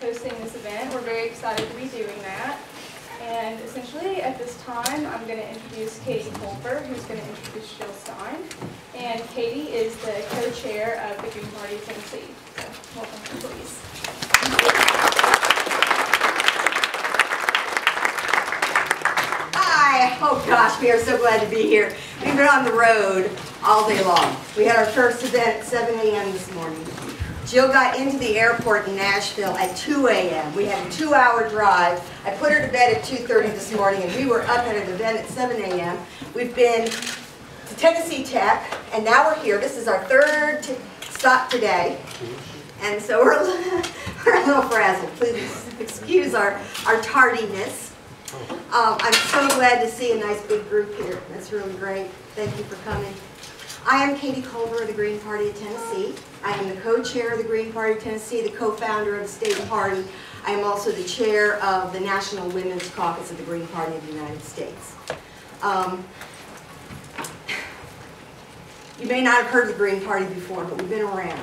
hosting this event. We're very excited to be doing that. And essentially, at this time, I'm going to introduce Katie Culver, who's going to introduce Jill Stein. And Katie is the co-chair of the Green Party of Tennessee. So, welcome, please. Hi! Oh gosh, we are so glad to be here. We've been on the road all day long. We had our first event at 7 a.m. this morning. Jill got into the airport in Nashville at 2 a.m. We had a 2-hour drive. I put her to bed at 2:30 this morning, and we were up at an event at 7 a.m. We've been to Tennessee Tech, and now we're here. This is our third stop today, and so we're a little frazzled. Please excuse our tardiness. I'm so glad to see a nice big group here. That's really great. Thank you for coming. I am Katie Culver of the Green Party of Tennessee. I am the co-chair of the Green Party of Tennessee, the co-founder of the state party. I am also the chair of the National Women's Caucus of the Green Party of the United States. You may not have heard of the Green Party before, but we've been around.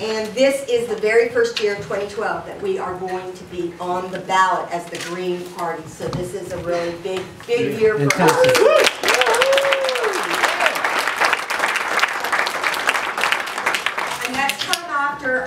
And this is the very first year in 2012 that we are going to be on the ballot as the Green Party. So this is a really big year for us. And that's come after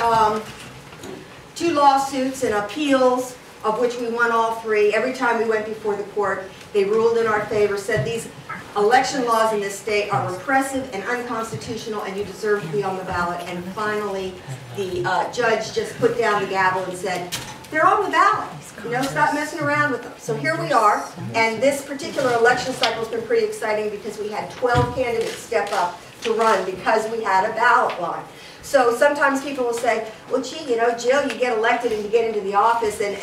2 lawsuits and appeals, of which we won all 3. Every time we went before the court, they ruled in our favor, said these election laws in this state are repressive and unconstitutional, and you deserve to be on the ballot. And finally, the judge just put down the gavel and said, they're on the ballot. You know, stop messing around with them. So here we are, and this particular election cycle has been pretty exciting because we had 12 candidates step up to run because we had a ballot line. So sometimes people will say, well, gee, you know, Jill, you get elected and you get into the office, and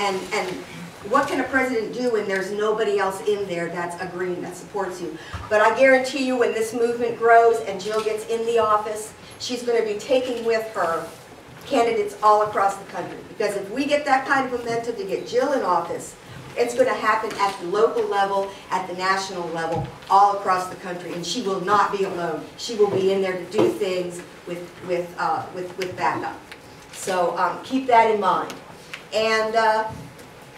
what can a president do when there's nobody else in there that's agreeing, that supports you? But I guarantee you when this movement grows and Jill gets in the office, she's going to be taking with her candidates all across the country. Because if we get that kind of momentum to get Jill in office, it's going to happen at the local level, at the national level, all across the country. And she will not be alone. She will be in there to do things with backup. So keep that in mind. And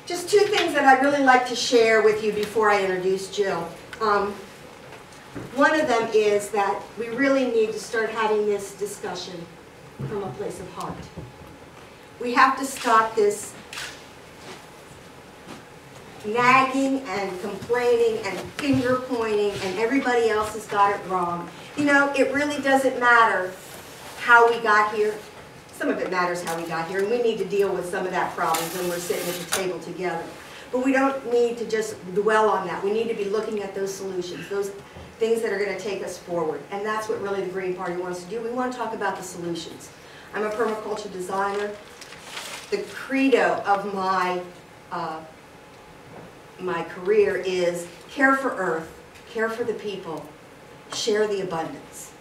just 2 things that I'd really like to share with you before I introduce Jill. One of them is that we really need to start having this discussion from a place of heart. We have to stop this nagging and complaining and finger pointing and everybody else has got it wrong. You know, it really doesn't matter how we got here. Some of it matters how we got here, and we need to deal with some of that problem when we're sitting at the table together. But we don't need to just dwell on that. We need to be looking at those solutions, those things that are going to take us forward. And that's what really the Green Party wants to do. We want to talk about the solutions. I'm a permaculture designer. The credo of my career is care for Earth, care for the people, share the abundance.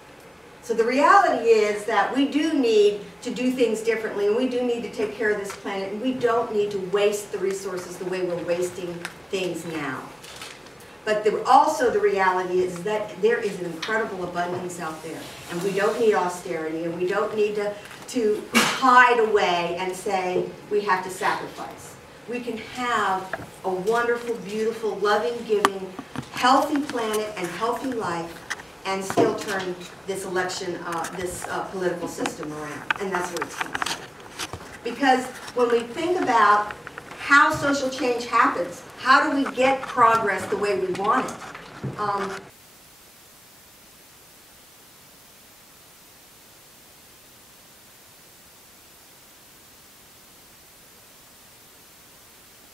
So the reality is that we do need to do things differently, and we do need to take care of this planet, and we don't need to waste the resources the way we're wasting things now. But also the reality is that there is an incredible abundance out there, and we don't need austerity, and we don't need to hide away and say we have to sacrifice. We can have a wonderful, beautiful, loving, giving, healthy planet and healthy life and still turn this election, political system around. And that's what it's going to do. Because when we think about how social change happens, how do we get progress the way we want it?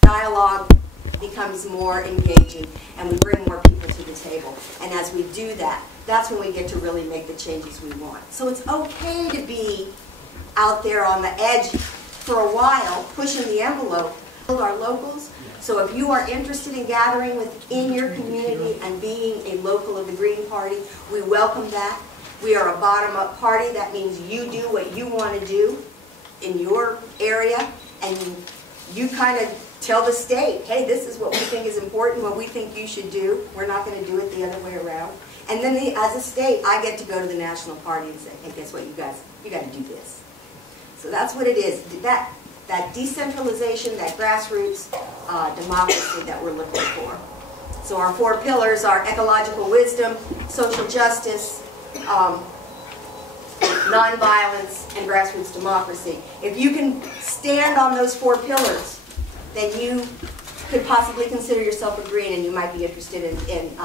Dialogue becomes more engaging, and we bring more people to the table. And as we do that, that's when we get to really make the changes we want. So it's okay to be out there on the edge for a while, pushing the envelope. Build our locals. So if you are interested in gathering within your community and being a local of the Green Party, we welcome that. We are a bottom-up party. That means you do what you want to do in your area, and you kind of tell the state, hey, this is what we think is important, what we think you should do. We're not going to do it the other way around. And then as a state, I get to go to the national party and say, hey, guess what, you guys, you got to do this. So that's what it is. That that decentralization, that grassroots democracy that we're looking for. So our 4 pillars are ecological wisdom, social justice, nonviolence, and grassroots democracy. If you can stand on those 4 pillars, then you could possibly consider yourself a green, and you might be interested in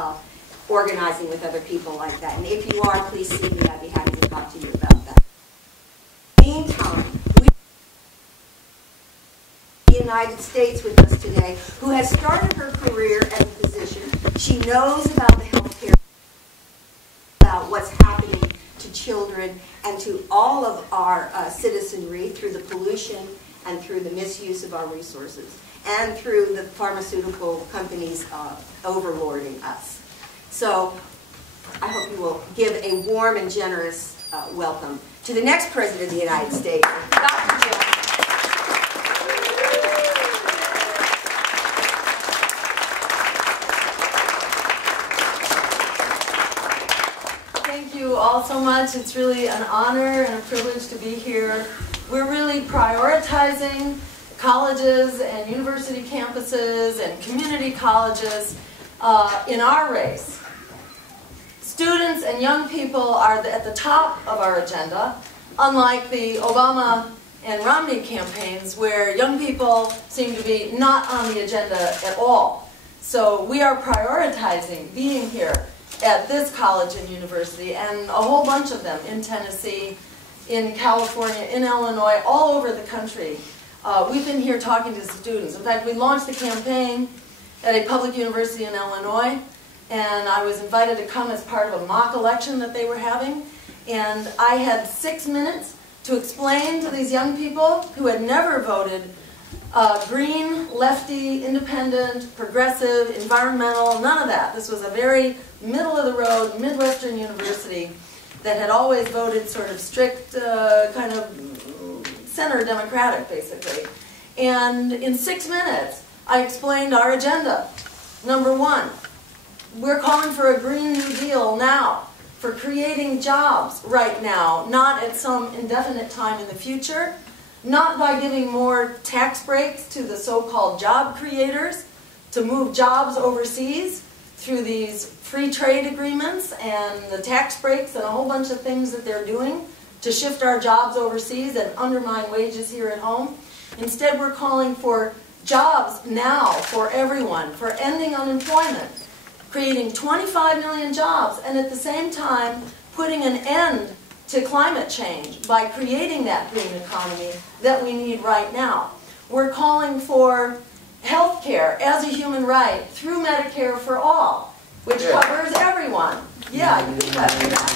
organizing with other people like that. And if you are, please see me. I'd be happy to talk to you about that. Meantime, we have the United States with us today, who has started her career as a physician. She knows about the health care, about what's happening to children and to all of our citizenry through the pollution and through the misuse of our resources and through the pharmaceutical companies overlording us. So I hope you will give a warm and generous welcome to the next President of the United States, Dr. Jill. Thank you all so much. It's really an honor and a privilege to be here. We're really prioritizing colleges and university campuses and community colleges in our race. Students and young people are at the top of our agenda, unlike the Obama and Romney campaigns where young people seem to be not on the agenda at all. So we are prioritizing being here at this college and university, and a whole bunch of them in Tennessee, in California, in Illinois, all over the country. We've been here talking to students. In fact, we launched a campaign at a public university in Illinois, and I was invited to come as part of a mock election that they were having, and I had 6 minutes to explain to these young people who had never voted green, lefty, independent, progressive, environmental, none of that. This was a very middle-of-the-road, Midwestern university that had always voted sort of strict, kind of center Democratic, basically. And in 6 minutes, I explained our agenda. Number 1, we're calling for a Green New Deal now, for creating jobs right now, not at some indefinite time in the future, not by giving more tax breaks to the so-called job creators to move jobs overseas through these free trade agreements and the tax breaks and a whole bunch of things that they're doing to shift our jobs overseas and undermine wages here at home. Instead, we're calling for jobs now for everyone, for ending unemployment, creating 25 million jobs, and at the same time putting an end to climate change by creating that green economy that we need right now. We're calling for health care as a human right through Medicare for all, which covers everyone. Yeah, you can cut me that.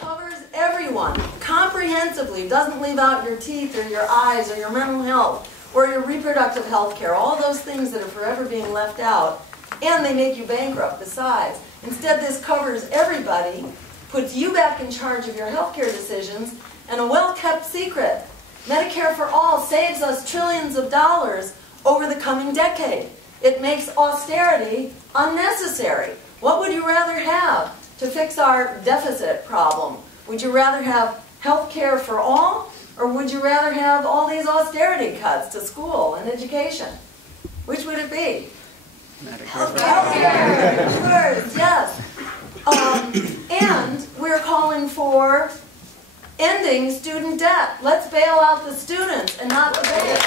Covers everyone comprehensively, doesn't leave out your teeth or your eyes or your mental health or your reproductive health care, all those things that are forever being left out, and they make you bankrupt besides. Instead, this covers everybody, puts you back in charge of your health care decisions, and a well-kept secret. Medicare for all saves us trillions of dollars over the coming decade. It makes austerity unnecessary. What would you rather have to fix our deficit problem? Would you rather have health care for all, or would you rather have all these austerity cuts to school and education? Which would it be? Health care. Sure, yes. And we're calling for ending student debt. Let's bail out the students and not the banks.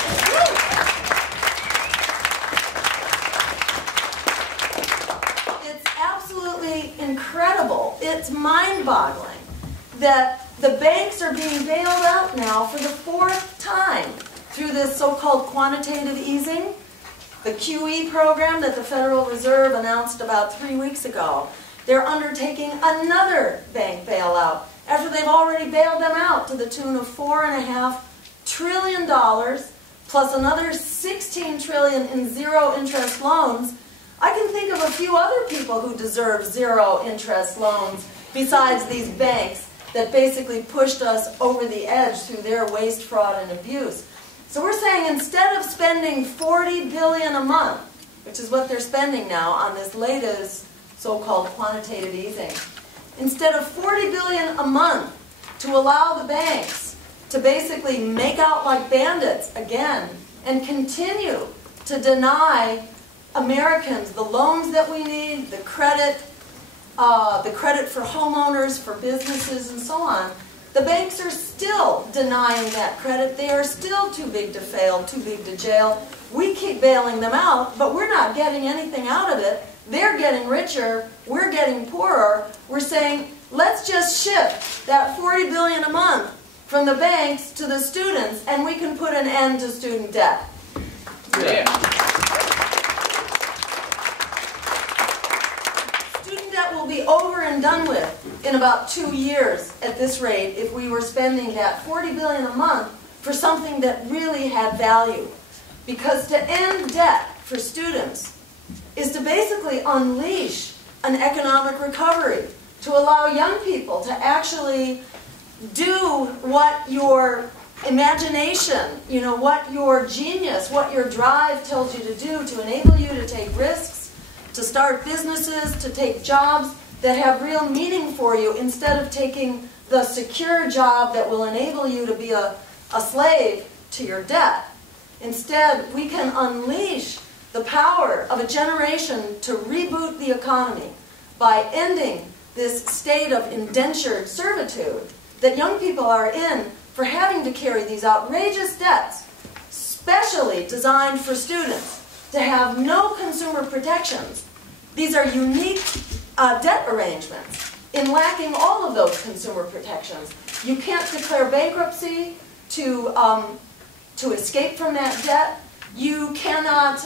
It's absolutely incredible. It's mind-boggling that the banks are being bailed out now for the 4th time through this so-called quantitative easing, the QE program that the Federal Reserve announced about 3 weeks ago. They're undertaking another bank bailout after they've already bailed them out to the tune of $4.5 trillion, plus another $16 trillion in zero-interest loans. I can think of a few other people who deserve zero-interest loans besides these banks that basically pushed us over the edge through their waste, fraud, and abuse. So we're saying instead of spending $40 billion a month, which is what they're spending now on this latest so-called quantitative easing, instead of $40 billion a month to allow the banks to basically make out like bandits again and continue to deny Americans the loans that we need, the credit for homeowners, for businesses, and so on. The banks are still denying that credit. They are still too big to fail, too big to jail. We keep bailing them out, but we're not getting anything out of it. They're getting richer. We're getting poorer. We're saying, let's just shift that $40 billion a month from the banks to the students, and we can put an end to student debt. Yeah. Student debt will be over and done with in about 2 years at this rate if we were spending that $40 billion a month for something that really had value. Because to end debt for students is to basically unleash an economic recovery, to allow young people to actually do what your imagination, what your genius, what your drive tells you to do, to enable you to take risks, to start businesses, to take jobs that have real meaning for you instead of taking the secure job that will enable you to be a slave to your debt. Instead, we can unleash the power of a generation to reboot the economy by ending this state of indentured servitude that young people are in for having to carry these outrageous debts, specially designed for students, to have no consumer protections. These are unique debt arrangements in lacking all of those consumer protections. You can't declare bankruptcy to escape from that debt. You cannot,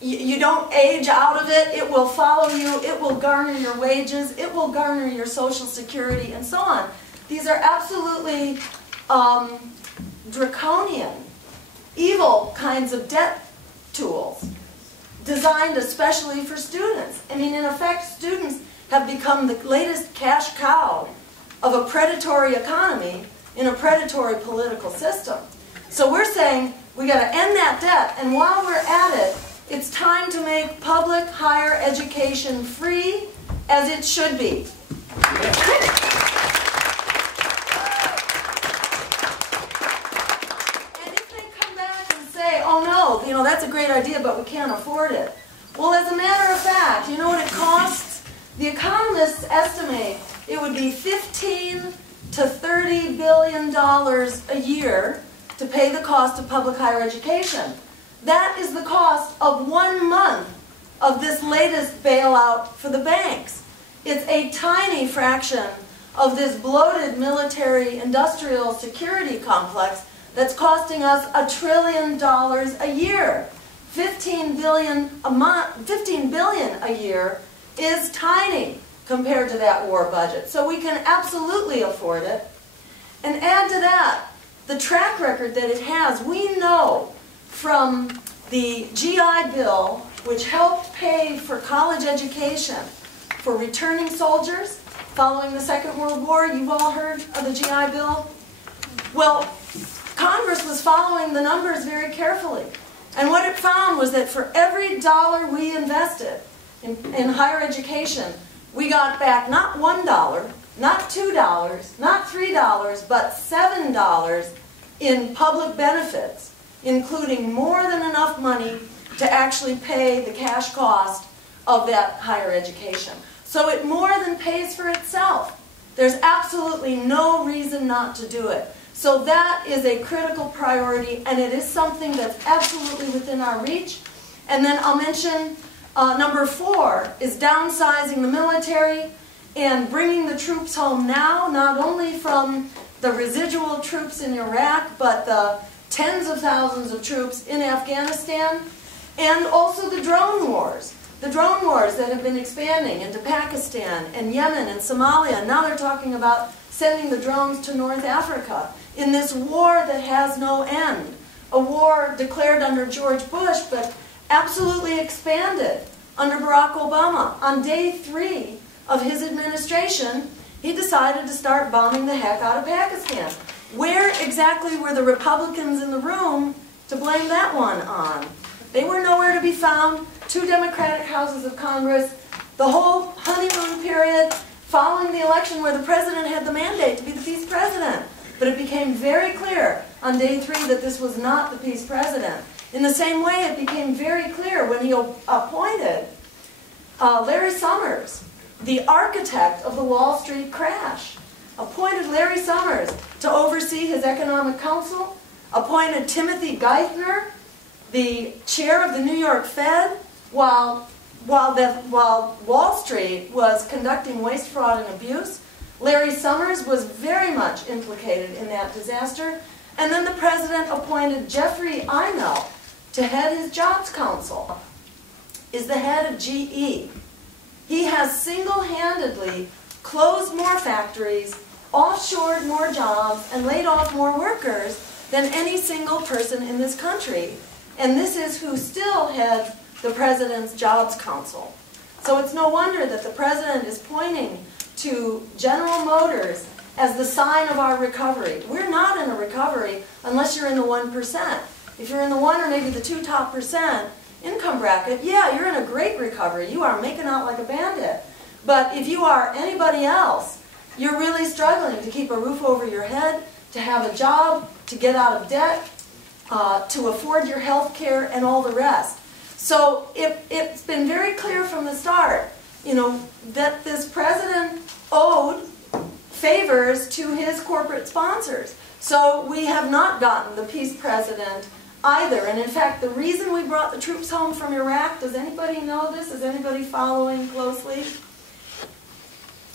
you don't age out of it. It will follow you. It will garner your wages. It will garner your Social Security, and so on. These are absolutely draconian, evil kinds of debt tools designed especially for students. I mean, in effect, students have become the latest cash cow of a predatory economy in a predatory political system. So we're saying we got to end that debt, and while we're at it, it's time to make public higher education free, as it should be. And if they come back and say, oh no, that's a great idea, but we can't afford it. Well, as a matter of fact, you know what it costs? The economists estimate it would be $15 to $30 billion a year to pay the cost of public higher education. That is the cost of 1 month of this latest bailout for the banks. It's a tiny fraction of this bloated military-industrial security complex that's costing us $1 trillion a year. 15 billion a month, 15 billion a year is tiny compared to that war budget. So we can absolutely afford it. And add to that the track record that it has. We know from the GI Bill, which helped pay for college education for returning soldiers following the Second World War. You've all heard of the GI Bill? Well, Congress was following the numbers very carefully. And what it found was that for every dollar we invested in higher education, we got back not $1, not $2, not $3, but $7 in public benefits, including more than enough money to actually pay the cash cost of that higher education. So it more than pays for itself. There's absolutely no reason not to do it. So that is a critical priority, and it is something that's absolutely within our reach. And then I'll mention number 4 is downsizing the military and bringing the troops home now, not only from the residual troops in Iraq, but the tens of thousands of troops in Afghanistan, and also the drone wars. The drone wars that have been expanding into Pakistan and Yemen and Somalia. And now they're talking about sending the drones to North Africa in this war that has no end. A war declared under George Bush, but absolutely expanded under Barack Obama. On day 3 of his administration, he decided to start bombing the heck out of Pakistan. Where exactly were the Republicans in the room to blame that one on? They were nowhere to be found. 2 Democratic houses of Congress, the whole honeymoon period, following the election where the president had the mandate to be the peace president. But it became very clear on day 3 that this was not the peace president. In the same way, it became very clear when he appointed Larry Summers, the architect of the Wall Street crash, appointed Larry Summers to oversee his economic council, appointed Timothy Geithner, the chair of the New York Fed, while Wall Street was conducting waste, fraud, and abuse. Larry Summers was very much implicated in that disaster. And then the president appointed Jeffrey Immelt to head his Jobs Council, is the head of GE. He has single-handedly closed more factories, offshored more jobs, and laid off more workers than any single person in this country. And this is who still heads the president's Jobs Council. So it's no wonder that the president is pointing to General Motors as the sign of our recovery. We're not in a recovery unless you're in the 1%. If you're in the 1 or maybe the 2 top percent income bracket, yeah, you're in a great recovery. You are making out like a bandit. But if you are anybody else, you're really struggling to keep a roof over your head, to have a job, to get out of debt, to afford your health care, and all the rest. So it's been very clear from the start, you know, that this president owed favors to his corporate sponsors. So we have not gotten the peace president either. And in fact, the reason we brought the troops home from Iraq, does anybody know this? Is anybody following closely?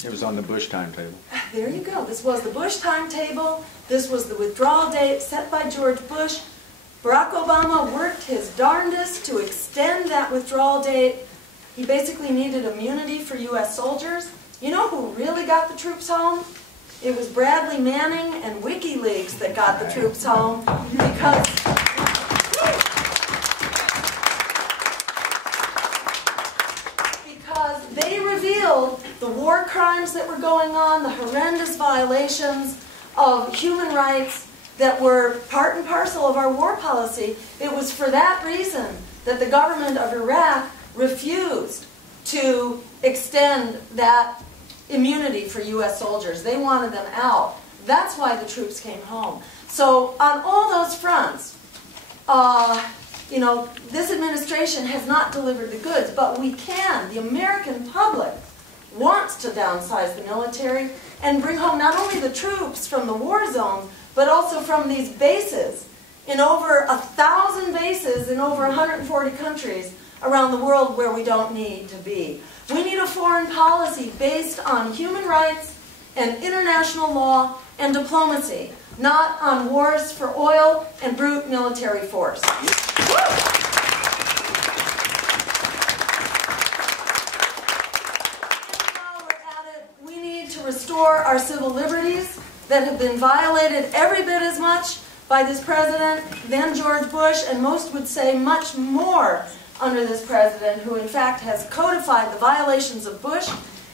It was on the Bush timetable. There you go. This was the Bush timetable. This was the withdrawal date set by George Bush. Barack Obama worked his darndest to extend that withdrawal date. He basically needed immunity for U.S. soldiers. You know who really got the troops home? It was Bradley Manning and WikiLeaks that got the troops home because they revealed the war crimes that were going on, the horrendous violations of human rights that were part and parcel of our war policy. It was for that reason that the government of Iraq refused to extend that immunity for U.S. soldiers. They wanted them out. That's why the troops came home. So on all those fronts, you know, this administration has not delivered the goods, but we can. The American public wants to downsize the military and bring home not only the troops from the war zones, but also from these bases, in over 1,000 bases in over 140 countries around the world where we don't need to be. We need a foreign policy based on human rights and international law and diplomacy, not on wars for oil and brute military force. We need to restore our civil liberties that have been violated every bit as much by this president than George Bush, and most would say much more under this president, who in fact has codified the violations of Bush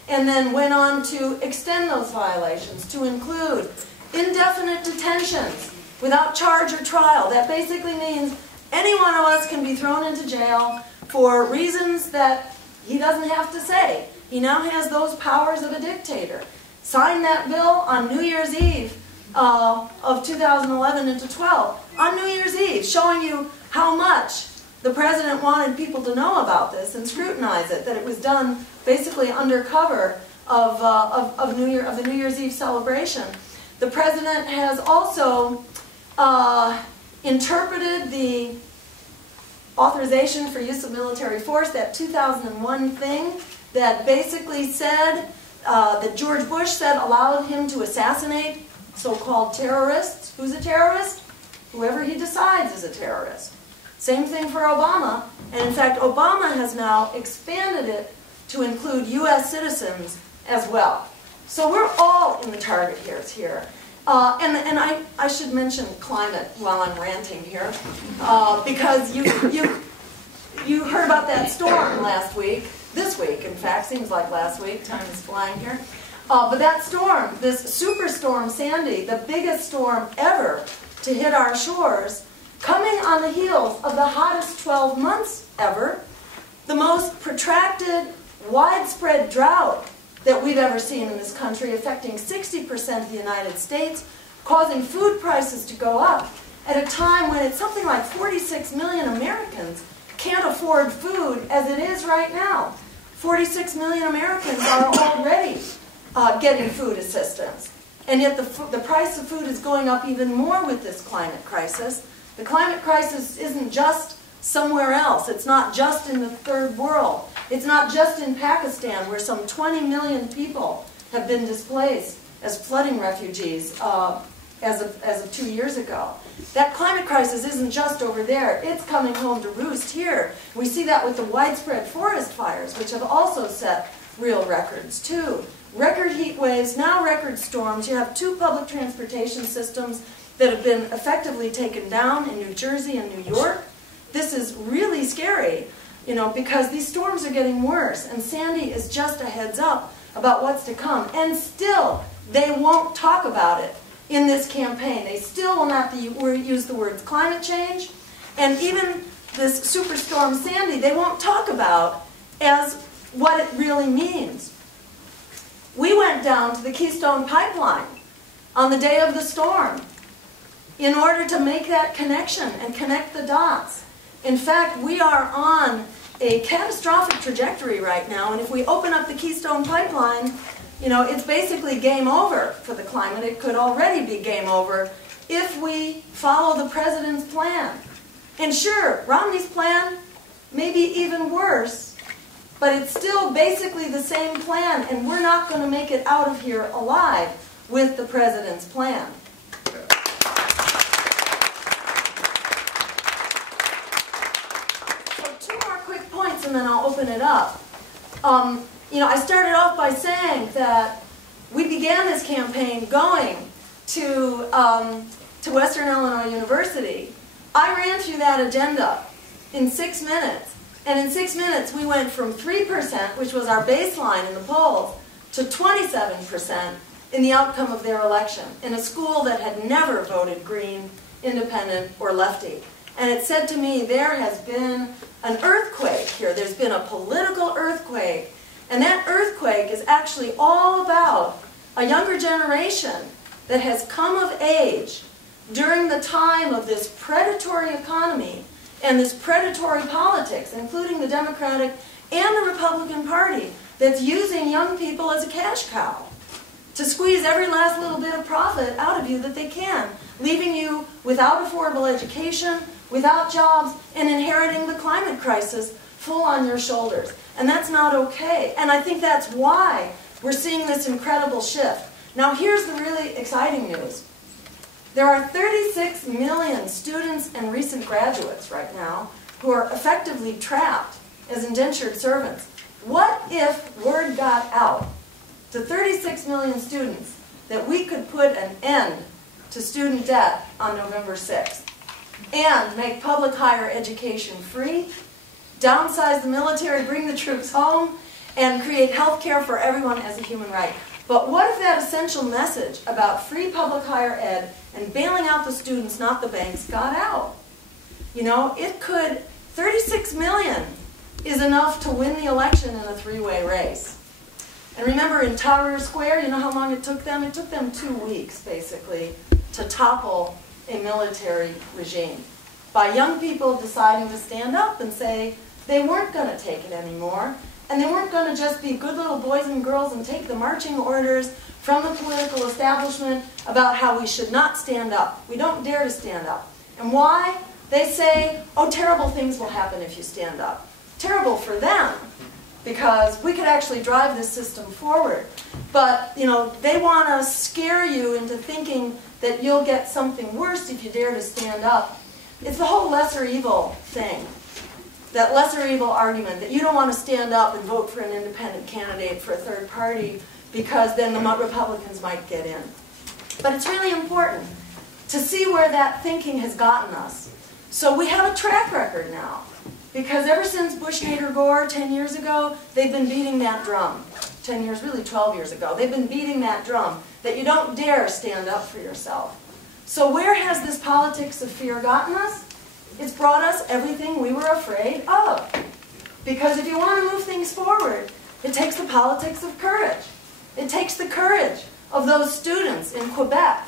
and then went on to extend those violations to include indefinite detentions without charge or trial. That basically means any one of us can be thrown into jail for reasons that he doesn't have to say. He now has those powers of a dictator. Signed that bill on New Year's Eve of 2011 into 12. On New Year's Eve, showing you how much the president wanted people to know about this and scrutinize it, that it was done basically under cover of the New Year's Eve celebration. The president has also interpreted the authorization for use of military force, that 2001 thing that basically said, that George Bush said allowed him to assassinate so-called terrorists. Who's a terrorist? Whoever he decides is a terrorist. Same thing for Obama, and in fact Obama has now expanded it to include U.S. citizens as well. So we're all in the target here. And I should mention climate while I'm ranting here, because you heard about that storm last week, this week in fact, seems like last week, time is flying here. But that storm, this superstorm Sandy, the biggest storm ever to hit our shores, coming on the heels of the hottest 12 months ever, the most protracted, widespread drought that we've ever seen in this country, affecting 60% of the United States, causing food prices to go up at a time when it's something like 46 million Americans can't afford food as it is right now. 46 million Americans are already getting food assistance. And yet the price of food is going up even more with this climate crisis. The climate crisis isn't just somewhere else. It's not just in the third world. It's not just in Pakistan, where some 20 million people have been displaced as flooding refugees as of 2 years ago. That climate crisis isn't just over there. It's coming home to roost here. We see that with the widespread forest fires, which have also set real records, too. Record heat waves, now record storms. You have 2 public transportation systems that have been effectively taken down in New Jersey and New York. This is really scary, you know, because these storms are getting worse, and Sandy is just a heads up about what's to come. And still, they won't talk about it in this campaign. They still will not use the words climate change, and even this superstorm Sandy, they won't talk about as what it really means. We went down to the Keystone Pipeline on the day of the storm in order to make that connection and connect the dots. In fact, we are on a catastrophic trajectory right now, and if we open up the Keystone Pipeline, you know, it's basically game over for the climate. It could already be game over if we follow the president's plan. And sure, Romney's plan may be even worse, but it's still basically the same plan, and we're not going to make it out of here alive with the president's plan. So 2 more quick points, and then I'll open it up. You know, I started off by saying that we began this campaign going to Western Illinois University. I ran through that agenda in 6 minutes. And in 6 minutes, we went from 3%, which was our baseline in the polls, to 27% in the outcome of their election, in a school that had never voted Green, Independent, or Lefty. And it said to me, there has been an earthquake here. There's been a political earthquake. And that earthquake is actually all about a younger generation that has come of age during the time of this predatory economy and this predatory politics, including the Democratic and the Republican Party, that's using young people as a cash cow to squeeze every last little bit of profit out of you that they can, leaving you without affordable education, without jobs, and inheriting the climate crisis full on your shoulders. And that's not okay. And I think that's why we're seeing this incredible shift. Now here's the really exciting news. There are 36 million students and recent graduates right now who are effectively trapped as indentured servants. What if word got out to 36 million students that we could put an end to student debt on November 6th and make public higher education free, downsize the military, bring the troops home, and create health care for everyone as a human right? But what if that essential message about free public higher ed and bailing out the students, not the banks, got out? You know, it could, 36 million is enough to win the election in a 3-way race. And remember in Tahrir Square, you know how long it took them? It took them 2 weeks, basically, to topple a military regime. By young people deciding to stand up and say they weren't going to take it anymore. And they weren't going to just be good little boys and girls and take the marching orders from the political establishment about how we should not stand up. We don't dare to stand up. And why? They say, oh, terrible things will happen if you stand up. Terrible for them, because we could actually drive this system forward. But, you know, they want to scare you into thinking that you'll get something worse if you dare to stand up. It's the whole lesser evil thing. That lesser evil argument that you don't want to stand up and vote for an independent candidate for a third party because then the Republicans might get in. But it's really important to see where that thinking has gotten us. So we have a track record now, because ever since Bush, Nader, Gore 10 years ago, they've been beating that drum. 10 years, really 12 years ago, they've been beating that drum that you don't dare stand up for yourself. So where has this politics of fear gotten us? It's brought us everything we were afraid of. Because if you want to move things forward, it takes the politics of courage. It takes the courage of those students in Quebec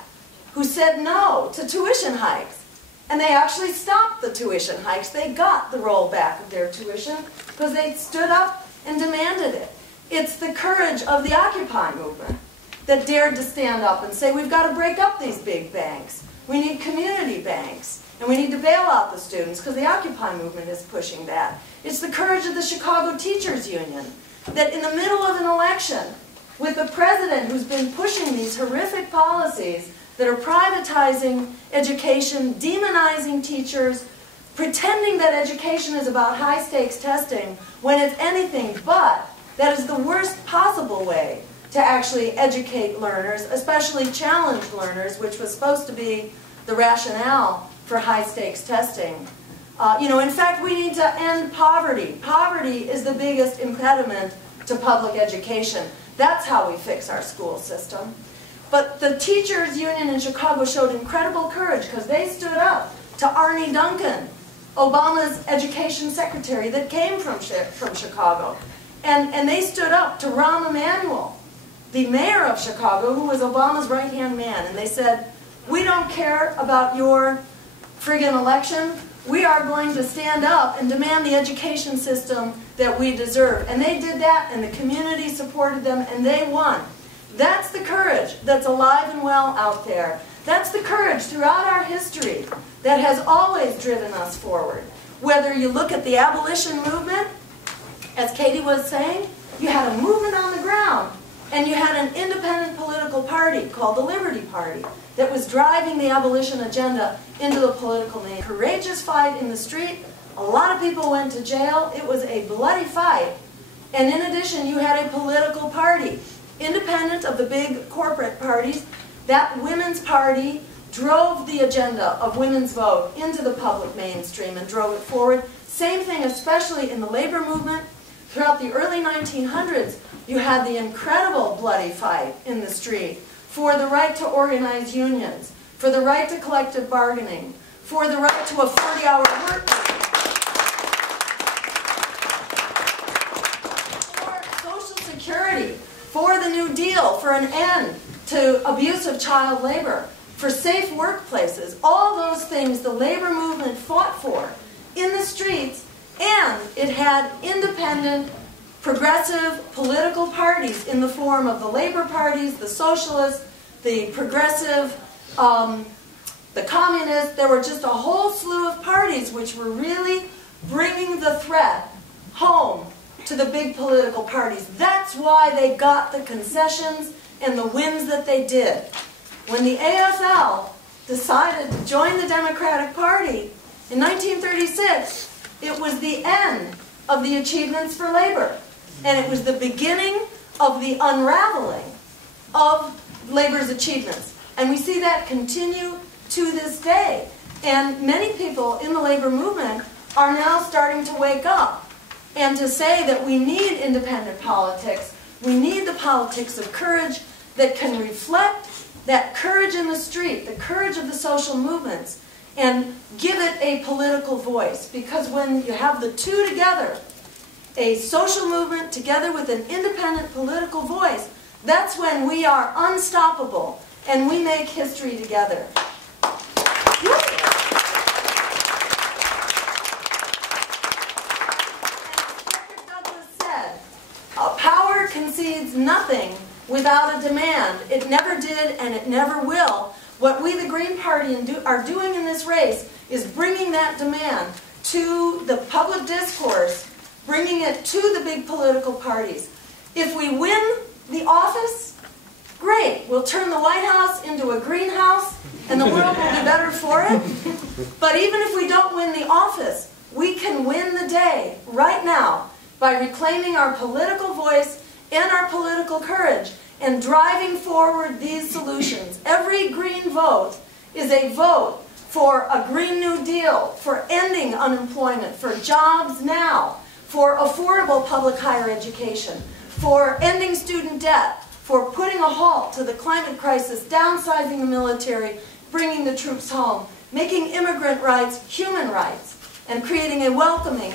who said no to tuition hikes. And they actually stopped the tuition hikes. They got the rollback of their tuition because they stood up and demanded it. It's the courage of the Occupy movement that dared to stand up and say, we've got to break up these big banks. We need community banks. And we need to bail out the students because the Occupy movement is pushing that. It's the courage of the Chicago Teachers Union that in the middle of an election, with the president who's been pushing these horrific policies that are privatizing education, demonizing teachers, pretending that education is about high-stakes testing when it's anything but, that is the worst possible way to actually educate learners, especially challenged learners, which was supposed to be the rationale for high-stakes testing. In fact, we need to end poverty. Poverty is the biggest impediment to public education. That's how we fix our school system. But the teachers union in Chicago showed incredible courage because they stood up to Arne Duncan, Obama's education secretary that came from Chicago. And they stood up to Rahm Emanuel, the mayor of Chicago, who was Obama's right-hand man. And they said, we don't care about your friggin' election. We are going to stand up and demand the education system that we deserve. And they did that, and the community supported them, and they won. That's the courage that's alive and well out there. That's the courage throughout our history that has always driven us forward. Whether you look at the abolition movement, as Katie was saying, you had a movement on the ground, and you had an independent political party called the Liberty Party that was driving the abolition agenda into the political main. Courageous fight in the street. A lot of people went to jail. It was a bloody fight. And in addition, you had a political party, independent of the big corporate parties. That women's party drove the agenda of women's vote into the public mainstream and drove it forward. Same thing, especially in the labor movement. Throughout the early 1900s, you had the incredible bloody fight in the street for the right to organize unions, for the right to collective bargaining, for the right to a 40-hour work week, for Social Security, for the New Deal, for an end to abusive child labor, for safe workplaces. All those things the labor movement fought for in the streets, and it had independent, progressive political parties in the form of the labor parties, the socialists, the progressive, the communists. There were just a whole slew of parties which were really bringing the threat home to the big political parties. That's why they got the concessions and the wins that they did. When the AFL decided to join the Democratic Party in 1936, it was the end of the achievements for labor. And it was the beginning of the unraveling of labor's achievements. And we see that continue to this day. And many people in the labor movement are now starting to wake up and to say that we need independent politics. We need the politics of courage that can reflect that courage in the street, the courage of the social movements, and give it a political voice. Because when you have the two together, a social movement together with an independent political voice, that's when we are unstoppable and we make history together. Douglas said, power concedes nothing without a demand. It never did and it never will. What we, the Green Party, are doing in this race is bringing that demand to the public discourse, bringing it to the big political parties. If we win the office, great. We'll turn the White House into a greenhouse and the world will be better for it. But even if we don't win the office, we can win the day right now by reclaiming our political voice and our political courage and driving forward these solutions. Every green vote is a vote for a Green New Deal, for ending unemployment, for jobs now, for affordable public higher education, for ending student debt, for putting a halt to the climate crisis, downsizing the military, bringing the troops home, making immigrant rights human rights, and creating a welcoming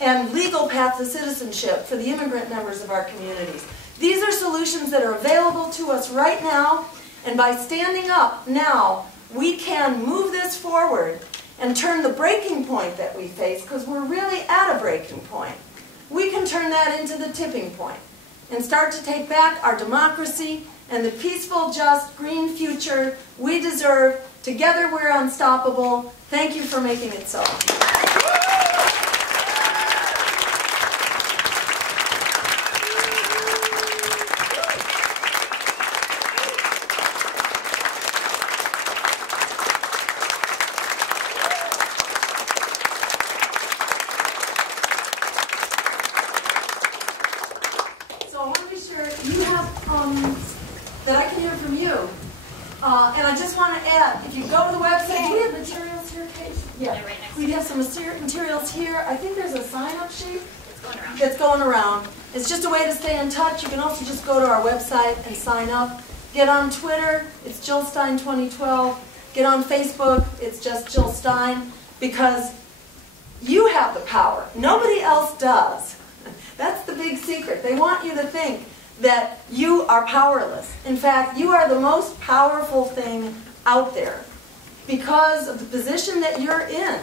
and legal path to citizenship for the immigrant members of our communities. These are solutions that are available to us right now, and by standing up now, we can move this forward and turn the breaking point that we face, because we're really at a breaking point. We can turn that into the tipping point and start to take back our democracy and the peaceful, just, green future we deserve. Together we're unstoppable. Thank you for making it so. That I can hear from you. And I just want to add, if you go to the website, do we have materials here, Kate? Yeah, we have some materials here. I think there's a sign-up sheet that's going around. It's just a way to stay in touch. You can also just go to our website and sign up. Get on Twitter, it's Jill Stein 2012. Get on Facebook, it's just Jill Stein, because you have the power. Nobody else does. That's the big secret. They want you to think that you are powerless. In fact, you are the most powerful thing out there because of the position that you're in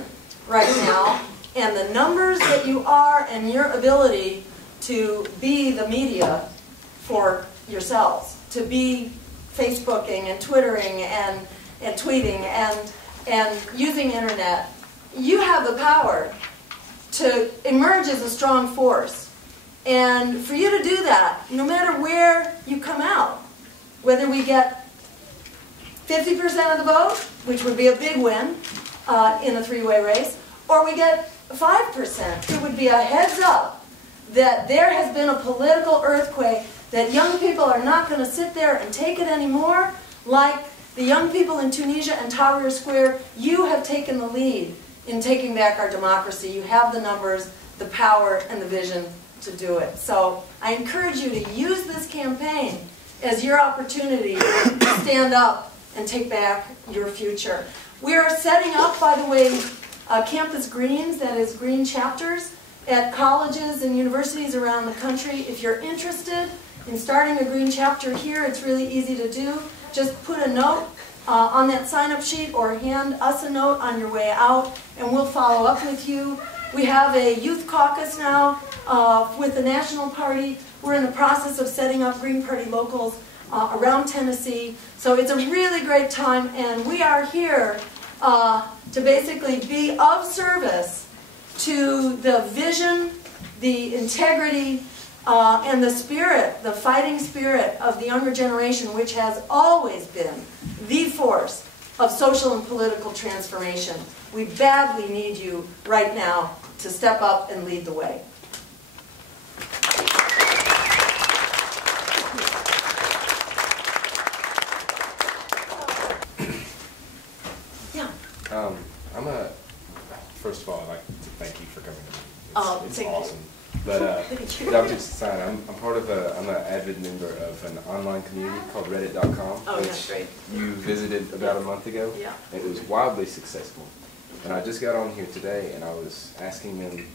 right now and the numbers that you are and your ability to be the media for yourselves, to be Facebooking and Twittering and tweeting and using internet. You have the power to emerge as a strong force. And for you to do that, no matter where you come out, whether we get 50% of the vote, which would be a big win in a three-way race, or we get 5%, it would be a heads up that there has been a political earthquake, that young people are not going to sit there and take it anymore. Like the young people in Tunisia and Tahrir Square, you have taken the lead in taking back our democracy. You have the numbers, the power, and the vision to do it. So I encourage you to use this campaign as your opportunity to stand up and take back your future. We are setting up, by the way, campus greens, that is green chapters, at colleges and universities around the country. If you're interested in starting a green chapter here, it's really easy to do. Just put a note on that sign-up sheet or hand us a note on your way out, and we'll follow up with you. We have a youth caucus now with the National Party. We're in the process of setting up Green Party locals around Tennessee. So it's a really great time, and we are here to basically be of service to the vision, the integrity, and the spirit, the fighting spirit of the younger generation, which has always been the force of social and political transformation. We badly need you right now to step up and lead the way. Yeah. First of all, I'd like to thank you for coming. It's thank awesome. You. But Thank you. Dr. Stein, I'm part of I'm an avid member of an online community called Reddit.com, Oh, yeah, which great. you visited about a month ago. Yeah. It was wildly successful. And I just got on here today, and I was asking them,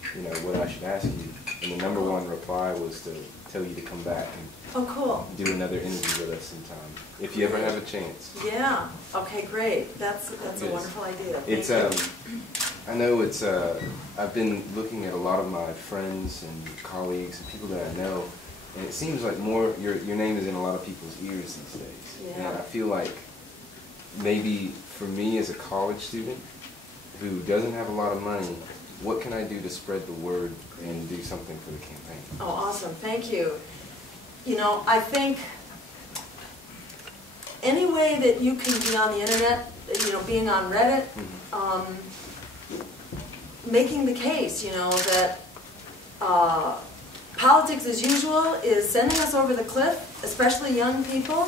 what I should ask you. And the number one reply was to tell you to come back and Oh, cool. do another interview with us sometime, if you ever have a chance. Yeah. Okay, great. That's a wonderful idea. It's Thank you. I know it's I've been looking at a lot of my friends and colleagues and people that I know, and it seems like your name is in a lot of people's ears these days. Yeah. And I feel like maybe for me as a college student who doesn't have a lot of money, what can I do to spread the word and do something for the campaign? Oh, awesome. Thank you. I think any way that you can be on the internet, being on Reddit, making the case, that politics as usual is sending us over the cliff, especially young people,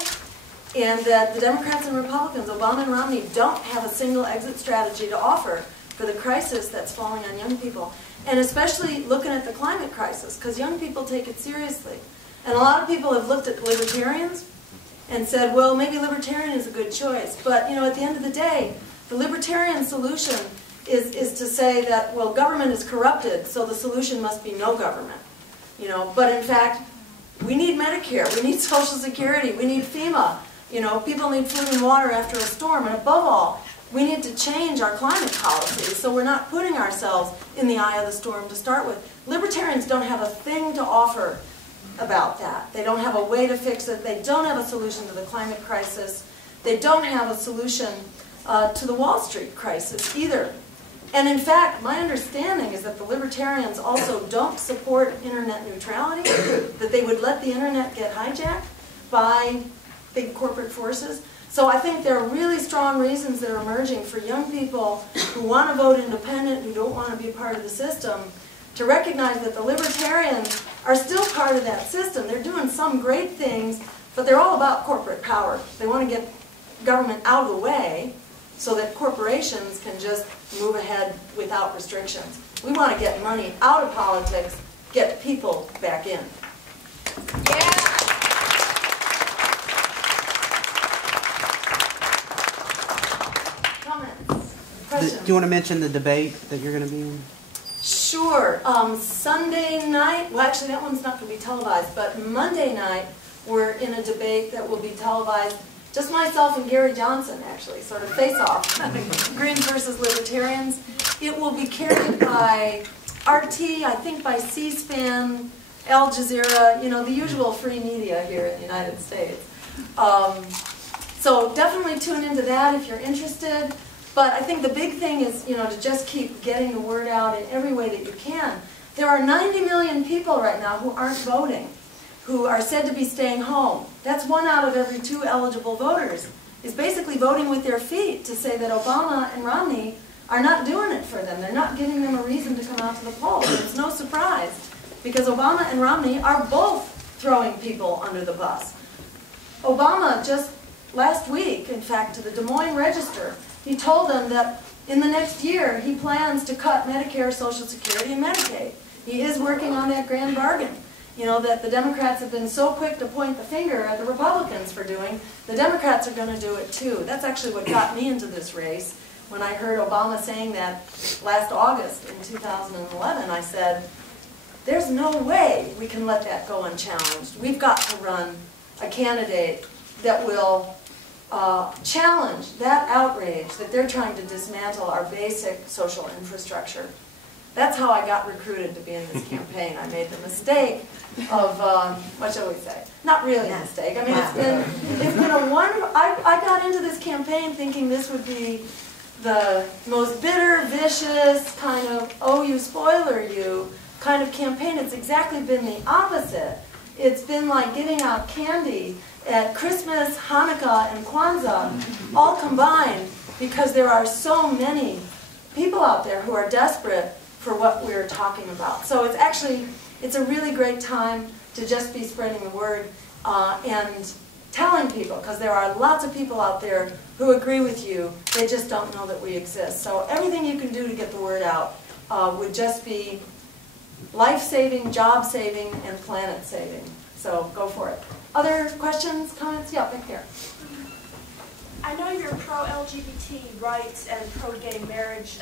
and that the Democrats and Republicans, Obama and Romney, don't have a single exit strategy to offer for the crisis that's falling on young people. And especially looking at the climate crisis, because young people take it seriously. And a lot of people have looked at libertarians and said, well, maybe libertarian is a good choice. But, at the end of the day, the libertarian solution is to say that, well, government is corrupted, so the solution must be no government. But in fact, We need Medicare, we need Social Security, we need FEMA. You know, people need food and water after a storm, and above all, we need to change our climate policy so we're not putting ourselves in the eye of the storm to start with. Libertarians don't have a thing to offer about that. They don't have a way to fix it. They don't have a solution to the climate crisis. They don't have a solution to the Wall Street crisis either. And in fact, my understanding is that the libertarians also don't support internet neutrality, that they would let the internet get hijacked by big corporate forces. So I think there are really strong reasons that are emerging for young people who want to vote independent, who don't want to be a part of the system, to recognize that the libertarians are still part of that system. They're doing some great things, but they're all about corporate power. They want to get government out of the way so that corporations can just move ahead without restrictions. We want to get money out of politics, get people back in. Yeah. Questions? Do you want to mention the debate that you're going to be in? Sure. Sunday night, well actually that one's not going to be televised, but Monday night we're in a debate that will be televised. Just myself and Gary Johnson actually, sort of face off. Greens versus Libertarians. It will be carried by RT, I think by C-SPAN, Al Jazeera, you know, the usual free media here in the United States. So definitely tune into that if you're interested. But I think the big thing is, you know, to just keep getting the word out in every way that you can. There are 90 million people right now who aren't voting, who are said to be staying home. That's 1 out of every 2 eligible voters is basically voting with their feet to say that Obama and Romney are not doing it for them. They're not giving them a reason to come out to the polls. And it's no surprise, because Obama and Romney are both throwing people under the bus. Obama just last week, in fact, to the Des Moines Register, he told them that in the next year he plans to cut Medicare, Social Security, and Medicaid. He is working on that grand bargain. You know, that the Democrats have been so quick to point the finger at the Republicans for doing, the Democrats are going to do it too. That's actually what got me into this race. When I heard Obama saying that last August in 2011, I said, there's no way we can let that go unchallenged. We've got to run a candidate that will challenge that outrage that they're trying to dismantle our basic social infrastructure. That's how I got recruited to be in this campaign. I made the mistake of, what shall we say? Not really a mistake. I mean, it's been a wonderful, I got into this campaign thinking this would be the most bitter, vicious, kind of, oh, you spoiler you, kind of campaign. It's exactly been the opposite. It's been like giving out candy at Christmas, Hanukkah, and Kwanzaa, all combined, because there are so many people out there who are desperate for what we're talking about. So it's actually, it's a really great time to just be spreading the word and telling people, because there are lots of people out there who agree with you, they just don't know that we exist. So everything you can do to get the word out would just be life-saving, job-saving, and planet-saving. So go for it. Other questions, comments? Yeah, back there. I know you're pro-LGBT rights and pro-gay marriage.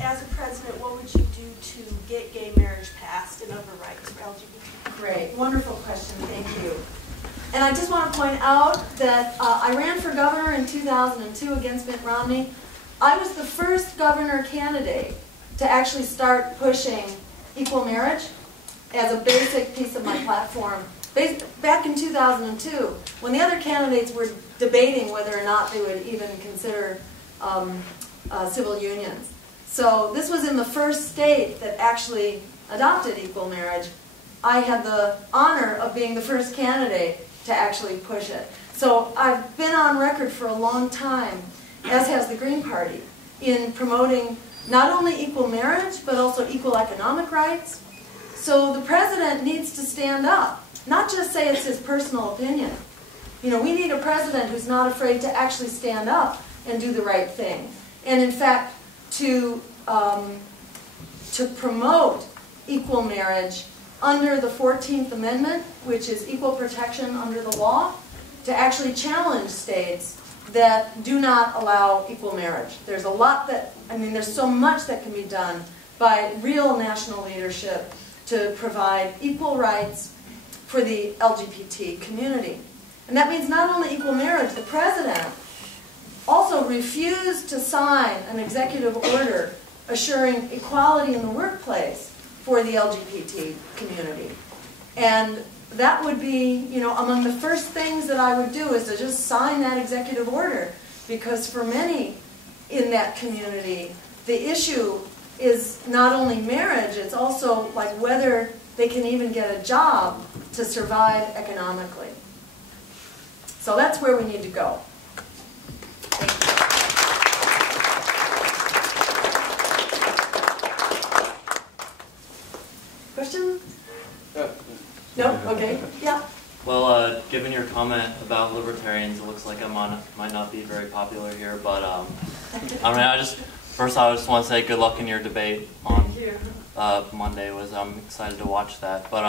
As a president, what would you do to get gay marriage passed and other rights for LGBT? Great, wonderful question, thank you. And I just want to point out that I ran for governor in 2002 against Mitt Romney. I was the first governor candidate to actually start pushing equal marriage as a basic piece of my platform. Back in 2002, when the other candidates were debating whether or not they would even consider civil unions. So this was in the first state that actually adopted equal marriage. I had the honor of being the first candidate to actually push it. So I've been on record for a long time, as has the Green Party, in promoting not only equal marriage, but also equal economic rights. So the president needs to stand up. Not just say it's his personal opinion. You know, we need a president who's not afraid to actually stand up and do the right thing. And in fact, to promote equal marriage under the 14th Amendment, which is equal protection under the law, to actually challenge states that do not allow equal marriage. There's a lot that, I mean, there's so much that can be done by real national leadership to provide equal rights for the LGBT community. And that means not only equal marriage, the president also refused to sign an executive order assuring equality in the workplace for the LGBT community. And that would be, you know, among the first things that I would do is to just sign that executive order, because for many in that community, the issue is not only marriage, it's also like whether they can even get a job to survive economically. So that's where we need to go. Question? No? Okay. Yeah. Well, given your comment about libertarians, it looks like I might not be very popular here, but I mean, first I just want to say good luck in your debate on Monday. I'm excited to watch that, but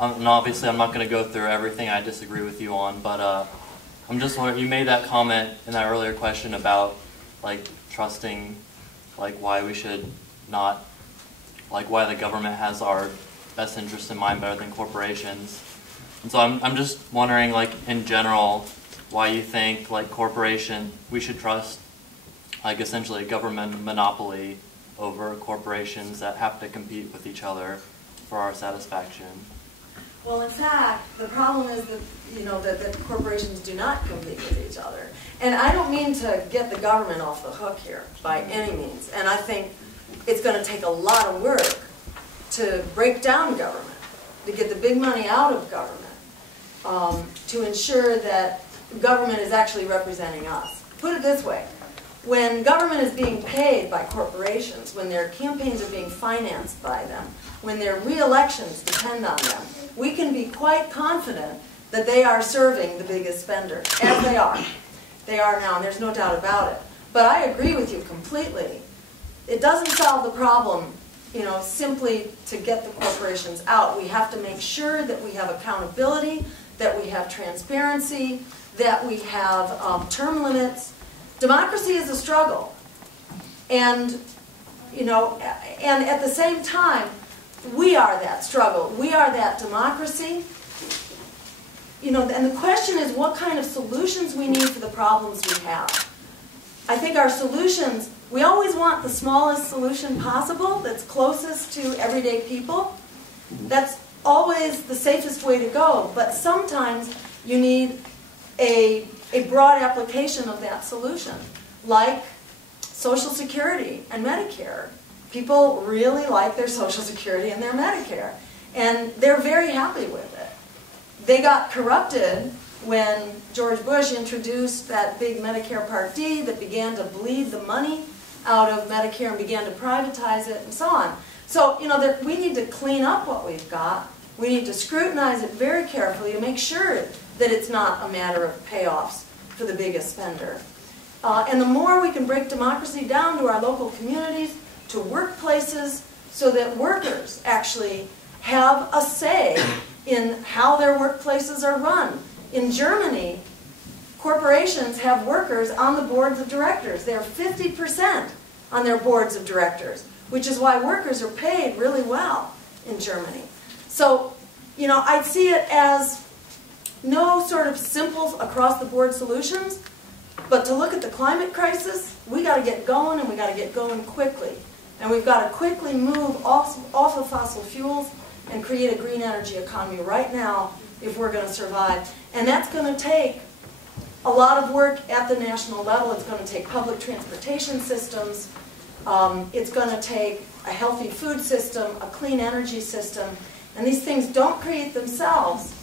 and obviously I'm not going to go through everything I disagree with you on, but I'm just wondering, you made that comment in that earlier question about like trusting, like why we should not, like why the government has our best interest in mind better than corporations. And so I'm just wondering, like in general, why you think like we should trust like essentially a government monopoly over corporations that have to compete with each other for our satisfaction. Well, in fact, the problem is that, you know, that corporations do not compete with each other. And I don't mean to get the government off the hook here by any means. And I think it's going to take a lot of work to break down government, to get the big money out of government, to ensure that government is actually representing us. Put it this way. When government is being paid by corporations, when their campaigns are being financed by them, when their re-elections depend on them, we can be quite confident that they are serving the biggest spender, as they are. They are now, and there's no doubt about it. But I agree with you completely. It doesn't solve the problem, you know, simply to get the corporations out. We have to make sure that we have accountability, that we have transparency, that we have term limits. Democracy is a struggle, and you know, and at the same time, we are that struggle. We are that democracy. You know, and the question is what kind of solutions we need for the problems we have. I think our solutions, we always want the smallest solution possible that's closest to everyday people. That's always the safest way to go, but sometimes you need a broad application of that solution, like Social Security and Medicare. People really like their Social Security and their Medicare, and they're very happy with it. They got corrupted when George Bush introduced that big Medicare Part D that began to bleed the money out of Medicare and began to privatize it and so on. So, you know, we need to clean up what we've got. We need to scrutinize it very carefully to make sure that it's not a matter of payoffs for the biggest spender. And the more we can break democracy down to our local communities, to workplaces, so that workers actually have a say in how their workplaces are run. In Germany, corporations have workers on the boards of directors. They're 50% on their boards of directors, which is why workers are paid really well in Germany. So, you know, I see it as no sort of simple across-the-board solutions, but to look at the climate crisis, we got to get going, and we got to get going quickly. And we've got to quickly move off of fossil fuels and create a green energy economy right now if we're going to survive. And that's going to take a lot of work at the national level. It's going to take public transportation systems. It's going to take a healthy food system, a clean energy system. And these things don't create themselves,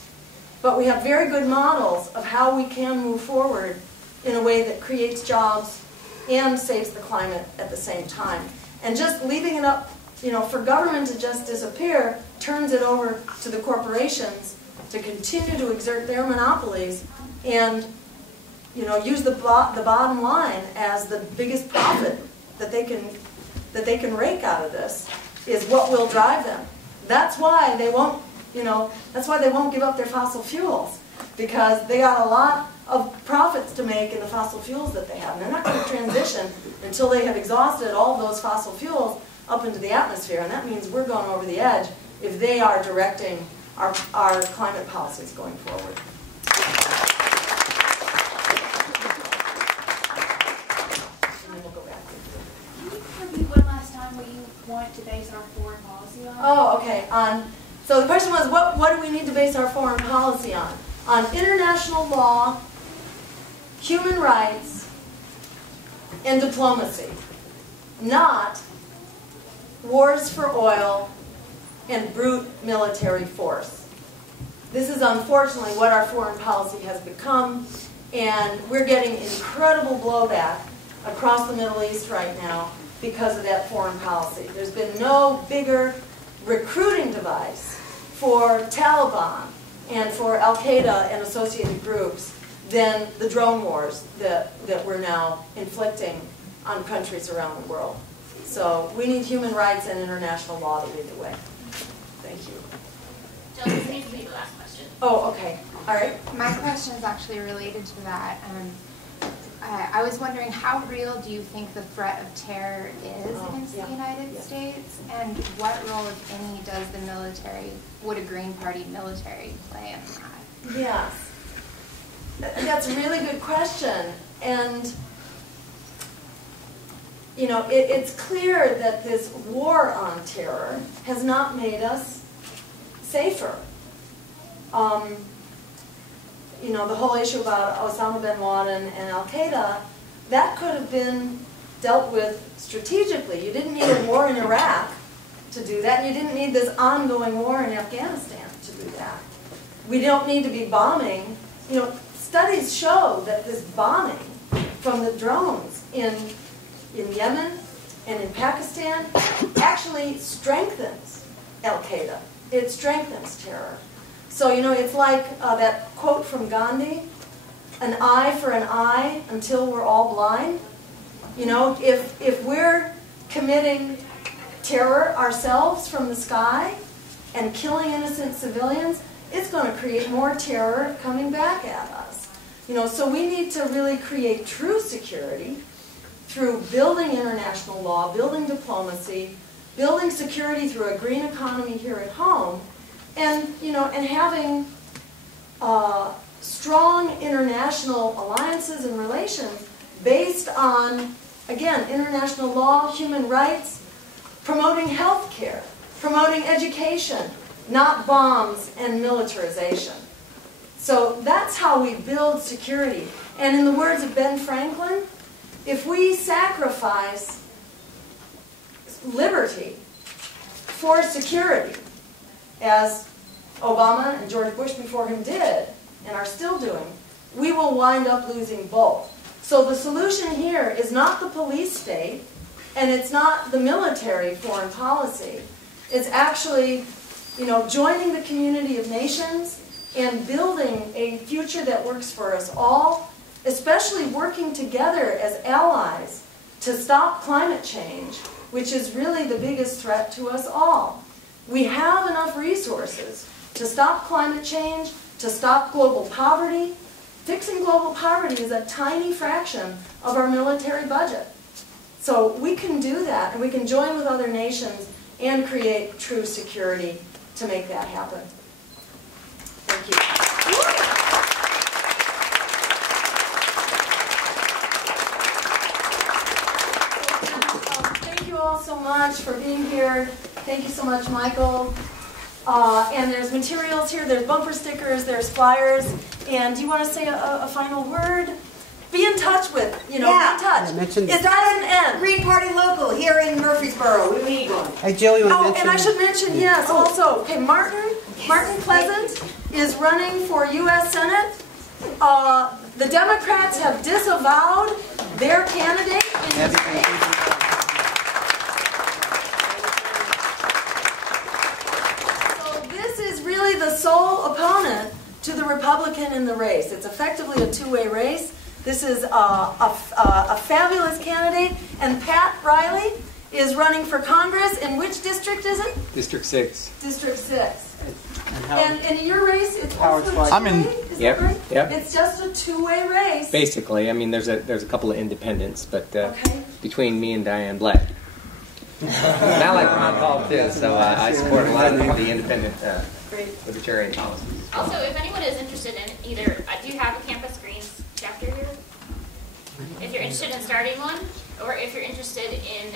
but we have very good models of how we can move forward in a way that creates jobs and saves the climate at the same time. And just leaving it up, you know, for government to just disappear turns it over to the corporations to continue to exert their monopolies and, you know, use the bottom line as the biggest profit that they can rake out of this is what will drive them. That's why they won't, you know, that's why they won't give up their fossil fuels, because they got a lot of profits to make in the fossil fuels that they have. And they're not going to transition until they have exhausted all of those fossil fuels up into the atmosphere. And that means we're going over the edge if they are directing our climate policies going forward. And then we'll go back. Can you repeat one last time what you want to base our foreign policy on? Oh, okay. So the question was, what do we need to base our foreign policy on? On international law, human rights, and diplomacy, not wars for oil and brute military force. This is unfortunately what our foreign policy has become, and we're getting incredible blowback across the Middle East right now because of that foreign policy. There's been no bigger recruiting device for Taliban and for Al-Qaeda and associated groups than the drone wars that we're now inflicting on countries around the world. So we need human rights and international law to lead the way. Thank you. Jill, this needs to be the last question. Oh, okay. All right. My question is actually related to that. I was wondering, how real do you think the threat of terror is against the United States, and what role, if any, does the military, would a Green Party military play in that? Yes. That's a really good question. And, you know, it's clear that this war on terror has not made us safer. You know, the whole issue about Osama bin Laden and Al-Qaeda, that could have been dealt with strategically. You didn't need a war in Iraq to do that, and you didn't need this ongoing war in Afghanistan to do that. We don't need to be bombing. You know, studies show that this bombing from the drones in Yemen and in Pakistan actually strengthens Al-Qaeda. It strengthens terror. So, you know, it's like that quote from Gandhi, an eye for an eye until we're all blind. You know, if we're committing terror ourselves from the sky and killing innocent civilians, it's going to create more terror coming back at us. You know, so we need to really create true security through building international law, building diplomacy, building security through a green economy here at home, and, you know, and having strong international alliances and relations based on, again, international law, human rights, promoting health care, promoting education, not bombs and militarization. So that's how we build security. And in the words of Ben Franklin, if we sacrifice liberty for security, as Obama and George Bush before him did, and are still doing, we will wind up losing both. So the solution here is not the police state, and it's not the military foreign policy. It's actually, you know, joining the community of nations and building a future that works for us all, especially working together as allies to stop climate change, which is really the biggest threat to us all. We have enough resources to stop climate change, to stop global poverty. Fixing global poverty is a tiny fraction of our military budget. So we can do that, and we can join with other nations and create true security to make that happen. Thank you. Thank you all so much for being here. Thank you so much, Michael. And there's materials here. There's bumper stickers. There's flyers. And do you want to say a final word? Be in touch with, you know, be in touch. It doesn't end. Green Party Local here in Murfreesboro. We need one. Hey, Jill, you want to mention? And I should mention, yes, also, okay, Martin Pleasant is running for U.S. Senate. The Democrats have disavowed their candidate in the state. The sole opponent to the Republican in the race. It's effectively a two-way race. This is a fabulous candidate, and Pat Riley is running for Congress. In which district is it? District 6. District 6. And in your race, it's also two-way? I'm in. Is that right? Yep. It's just a two-way race. Basically, I mean, there's a couple of independents, but between me and Diane Black. And I like Ron Paul too, so I support a lot of the independent libertarian policies. Also, if anyone is interested in either, I do have a Campus Greens chapter here. If you're interested in starting one, or if you're interested in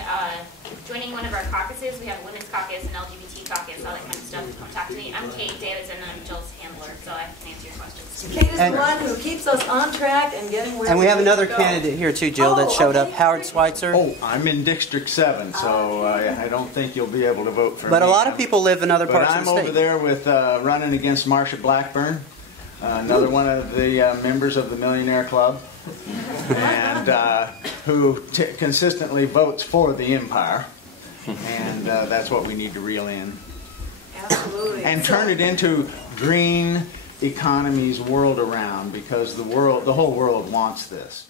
joining one of our caucuses, we have a women's caucus, an LGBT caucus, all that kind of stuff, come talk to me. I'm Kate Davidson, and I'm Jill's handler, so I can answer your questions. Kate is the one who keeps us on track and getting where And we have need another to go. candidate here too, Jill, that showed up, Howard Schweitzer. Oh, I'm in District 7, so I don't think you'll be able to vote for me. But a lot of people live in other But parts I'm of the state. over there with running against Marsha Blackburn, another one of the members of the Millionaire Club, and who consistently votes for the empire. And that's what we need to reel in. Absolutely. And turn it into green economies world around, because the whole world wants this.